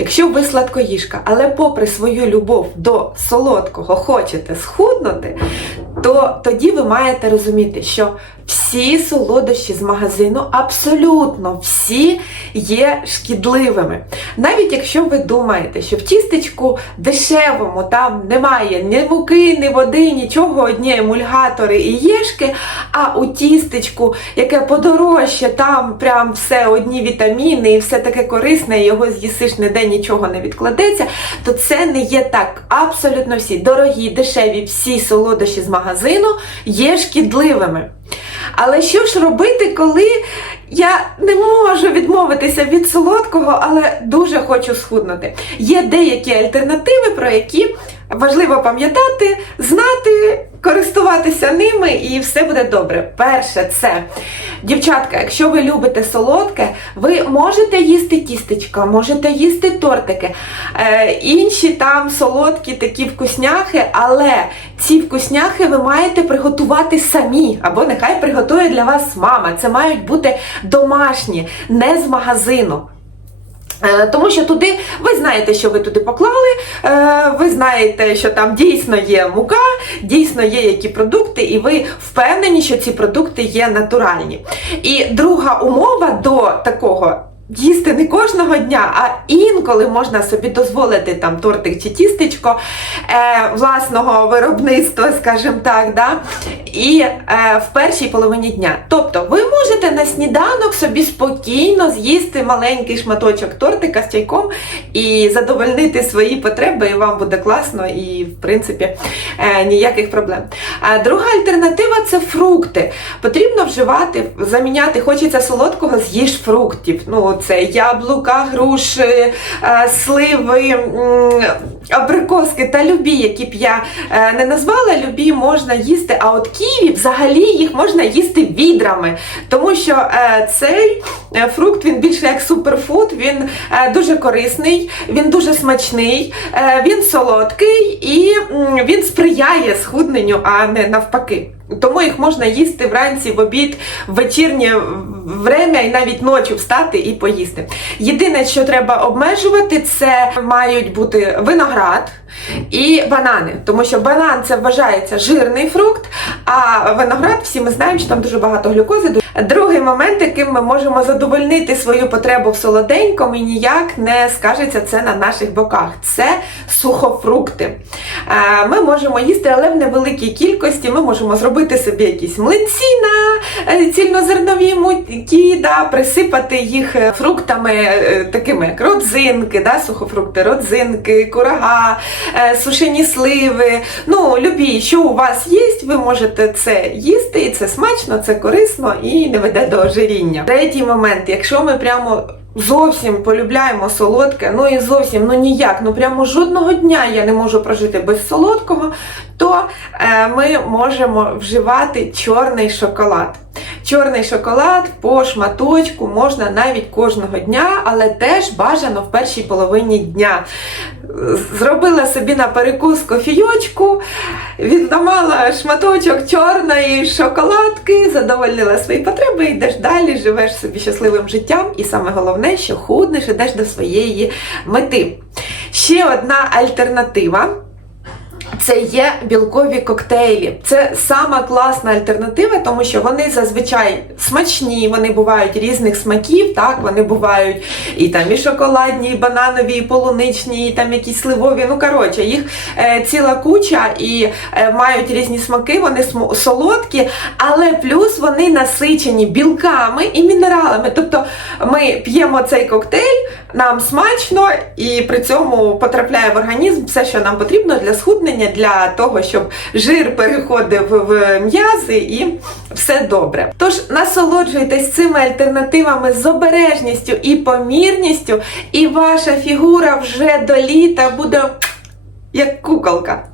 Якщо ви сладкоїжка, але попри свою любов до солодкого хочете схуднути, то тоді ви маєте розуміти, що всі солодощі з магазину, абсолютно всі є шкідливими. Навіть якщо ви думаєте, що в тістечку дешевому там немає ні муки, ні води, нічого, одні емульгатори і єшки, а у тістечку, яке подорожче, там прям все одні вітаміни і все таке корисне, його з'їсиш ніде нічого не відкладеться, то це не є так. Абсолютно всі дорогі, дешеві, всі солодощі з магазину є шкідливими. Але що ж робити, коли я не можу відмовитися від солодкого, але дуже хочу схуднути? Є деякі альтернативи, про які важливо пам'ятати, знати, користуватися ними, і все буде добре. Перше, це дівчатка, якщо ви любите солодке, ви можете їсти тістечка, можете їсти тортики, е, інші там солодкі такі вкусняхи, але ці вкусняхи ви маєте приготувати самі, або нехай приготує для вас мама. Це мають бути домашні, не з магазину. Е, Тому що туди ви знаєте, що ви туди поклали, е, ви знаєте, що там дійсно є мука, дійсно є які продукти, і ви впевнені, що ці продукти є натуральні. І друга умова до такого. Їсти не кожного дня, а інколи можна собі дозволити там тортик чи тістечко е, власного виробництва, скажімо так, да? і е, в першій половині дня. Тобто ви можете на сніданок собі спокійно з'їсти маленький шматочок тортика з чайком і задовольнити свої потреби, і вам буде класно, і в принципі е, ніяких проблем. А друга альтернатива це фрукти. Потрібно вживати, заміняти, хочеться солодкого, з'їж фруктів. Ну, це яблука, груші, е, сливи, абрикоски та любі, які б я е, не назвала, любі можна їсти. А от ківі взагалі їх можна їсти відрами, тому що е, цей фрукт він більше як суперфуд, він дуже корисний, він дуже смачний, він солодкий і він сприяє схудненню, а не навпаки. Тому їх можна їсти вранці, в обід, в вечірнє время і навіть ночі встати і поїсти. Єдине, що треба обмежувати, це мають бути виноград і банани, тому що банан це вважається жирний фрукт, а виноград, всі ми знаємо, що там дуже багато глюкози. Другий момент, яким ми можемо задовольнити свою потребу в солоденькому і ніяк не скажеться це на наших боках. Це сухофрукти. Е, Ми можемо їсти, але в невеликій кількості. Ми можемо зробити собі якісь млинці на е, цільнозернові муки, да, присипати їх е, фруктами, е, такими як родзинки, да, сухофрукти, родзинки, курага, сушені сливи. Ну, любі, що у вас є, ви можете це їсти, і це смачно, це корисно і не веде до ожиріння. Третій момент, якщо ми прямо. Зовсім полюбляємо солодке, ну і зовсім ну ніяк, ну прямо жодного дня я не можу прожити без солодкого, то е, ми можемо вживати чорний шоколад. Чорний шоколад по шматочку можна навіть кожного дня, але теж бажано в першій половині дня. Зробила собі на перекус кофійочку, відламала шматочок чорної шоколадки, задовольнила свої потреби, йдеш далі, живеш собі щасливим життям, і саме головне, що худнеш, ідеш до своєї мети. Ще одна альтернатива. Це є білкові коктейлі. Це сама класна альтернатива, тому що вони зазвичай смачні, вони бувають різних смаків. Так, вони бувають і там і шоколадні, і бананові, і полуничні, і там якісь сливові. Ну коротше, їх е, ціла куча і е, мають різні смаки, вони солодкі, але плюс вони насичені білками і мінералами. Тобто ми п'ємо цей коктейль, нам смачно, і при цьому потрапляє в організм все, що нам потрібно для схуднення, для того, щоб жир переходив в м'язи і все добре. Тож насолоджуйтесь цими альтернативами з обережністю і помірністю, і ваша фігура вже до літа буде як куколка.